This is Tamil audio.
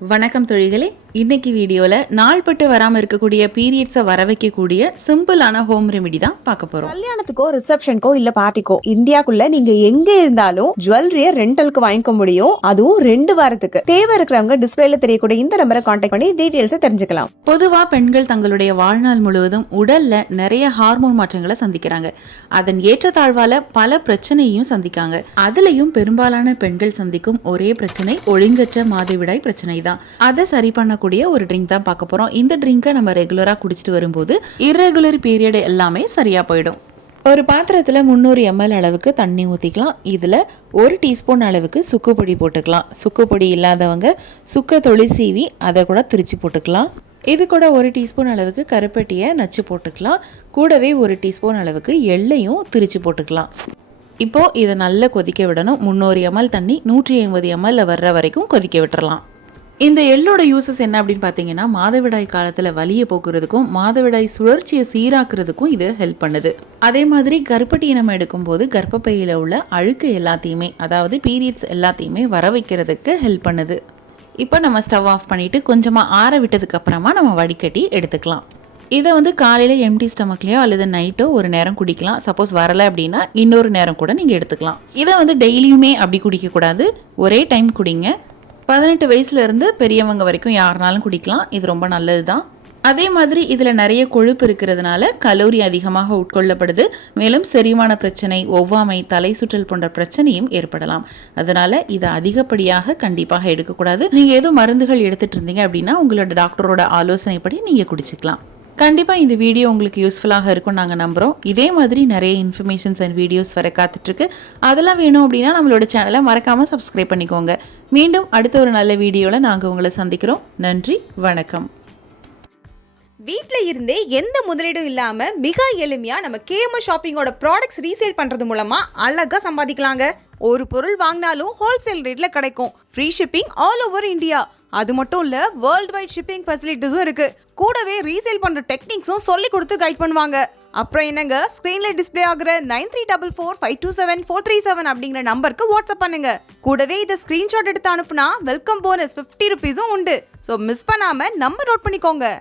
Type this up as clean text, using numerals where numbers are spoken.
வணக்கம் தொழில்களே. இன்னைக்கு வீடியோல நாள்பட்டு வராமல் இருக்கக்கூடிய பீரியட்ஸை வர வைக்கக்கூடிய சிம்பிளான ஹோம் ரெமிடி தான் பார்க்க போறோம். கல்யாணத்துக்கோ ரிசப்ஷனுக்கோ இல்ல பார்ட்டிக்கோ இந்தியாக்குள்ள நீங்க எங்க இருந்தாலும் ஜுவல்லரிய ரெண்டலுக்கு வாங்கிக்க முடியும். அதுவும் 2 வாரத்துக்கு. தேவை இருக்கிறவங்க டிஸ்பிளேல தெரியக்கூடிய இந்த நம்பரை கான்டாக்ட் பண்ணி டீடைல்ஸ் தெரிஞ்சுக்கலாம். பொதுவா பெண்கள் தங்களுடைய வாழ்நாள் முழுவதும் உடல்ல நிறைய ஹார்மோன் மாற்றங்களை சந்திக்கிறாங்க. அதன் ஏற்றத்தாழ்வால பல பிரச்சனையும் சந்திக்காங்க. அதுலயும் பெரும்பாலான பெண்கள் சந்திக்கும் ஒரே பிரச்சனை ஒழுங்கற்ற மாதவிடாய் பிரச்சனை தான். அதை சரி பண்ணக்கூடிய ஒரு ட்ரிங்க் தான் பார்க்க போறோம். இந்த ட்ரிங்கை நம்ம ரெகுலரா குடிச்சிட்டு வரும்போது இர்ரெகுலர் பீரியட் எல்லாமே சரியா போயிடும். ஒரு பாத்திரத்தில் 300 ml அளவுக்கு தண்ணி ஊற்றிக்கலாம். இதில் 1 டீஸ்பூன் அளவுக்கு சுக்குப்பொடி போட்டுக்கலாம். சுக்குப்பொடி இல்லாதவங்க சுக்க தொளி சீவி அதை கூட திரிச்சு போட்டுக்கலாம். இது கூட 1 டீஸ்பூன் அளவுக்கு கருப்பட்டியை நச்சு போட்டுக்கலாம். கூடவே 1 டீஸ்பூன் அளவுக்கு எள்ளையும் திரிச்சு போட்டுக்கலாம். இப்போது இதை நல்லா கொதிக்க விடணும். 300 ml தண்ணி 150 ml வர்ற வரைக்கும் கொதிக்க விட்டுறலாம். இந்த எள்ளோட யூசஸ் என்ன அப்படின்னு பார்த்தீங்கன்னா, மாதவிடாய் காலத்தில் வலியை போக்குறதுக்கும் மாதவிடாய் சுழற்சியை சீராக்குறதுக்கும் இது ஹெல்ப் பண்ணுது. அதே மாதிரி கர்ப்பட்டியை நம்ம எடுக்கும்போது கர்ப்பப்பையில் உள்ள அழுக்கு எல்லாத்தையுமே, அதாவது பீரியட்ஸ் எல்லாத்தையுமே வர வைக்கிறதுக்கு ஹெல்ப் பண்ணுது. இப்போ நம்ம ஸ்டவ் ஆஃப் பண்ணிவிட்டு கொஞ்சமாக ஆற விட்டதுக்கு அப்புறமா நம்ம வடிகட்டி எடுத்துக்கலாம். இதை காலையில் எம்டி ஸ்டமக்லேயோ அல்லது நைட்டோ ஒரு நேரம் குடிக்கலாம். சப்போஸ் வரலை அப்படின்னா இன்னொரு நேரம் கூட நீங்கள் எடுத்துக்கலாம். இதை டெய்லியுமே அப்படி குடிக்கக்கூடாது, ஒரே டைம் குடிங்க. 18 வயசுலேருந்து பெரியவங்க வரைக்கும் யாருனாலும் குடிக்கலாம். இது ரொம்ப நல்லது தான். அதே மாதிரி இதில் நிறைய கொழுப்பு இருக்கிறதுனால கலோரி அதிகமாக உட்கொள்ளப்படுது. மேலும் செரிமான பிரச்சனை, ஒவ்வாமை, தலை சுற்றல் போன்ற பிரச்சனையும் ஏற்படலாம். அதனால் இதை அதிகப்படியாக கண்டிப்பாக எடுக்கக்கூடாது. நீங்கள் ஏதோ மருந்துகள் எடுத்துகிட்டு இருந்தீங்க அப்படின்னா உங்களோட டாக்டரோட ஆலோசனைப்படி நீங்கள் குடிச்சிக்கலாம். கண்டிப்பாக இந்த வீடியோ உங்களுக்கு யூஸ்ஃபுல்லாக இருக்கும் நாங்கள் நம்புகிறோம். இதே மாதிரி நிறைய இன்ஃபர்மேஷன்ஸ் அண்ட் வீடியோஸ் வர காத்துட்ருக்கு. அதெல்லாம் வேணும் அப்படின்னா நம்மளோட சேனலை மறக்காமல் சப்ஸ்கிரைப் பண்ணிக்கோங்க. மீண்டும் அடுத்த ஒரு நல்ல வீடியோவில் நாங்கள் உங்களை சந்திக்கிறோம். நன்றி, வணக்கம். வீட்டில் இருந்தே எந்த முதலீடும் இல்லாமல் மிக எளிமையாக நம்ம கேஎம்எஸ் ஷாப்பிங்கோட ப்ராடக்ட்ஸ் ரீசேல் பண்ணுறது மூலமாக அழகாக சம்பாதிக்கலாங்க. ஒரு பொருள் வாங்கினாலும் ஹோல்சேல் ரேட்டில் கிடைக்கும். Free shipping all over India. அது மட்டும் இல்லை, வேர்ல்டு வைட் ஷிப்பிங் ஃபெசிலிட்டிஸும் இருக்குது. கூடவே ரீசேல் பண்ணுற டெக்னிக்ஸும் சொல்லி கொடுத்து கைட் பண்ணுவாங்க. அப்புறம் என்னங்க, ஸ்க்ரீனில் டிஸ்பிளே ஆகிற 9344527437 அப்படிங்கிற நம்பருக்கு வாட்ஸ்அப் பண்ணுங்க. கூடவே இதை ஸ்க்ரீன்ஷாட் எடுத்து அனுப்புனா வெல்கம் போனஸ் 50 ரூபீஸும் உண்டு. ஸோ மிஸ் பண்ணாமல் நம்பர் நோட் பண்ணிக்கோங்க.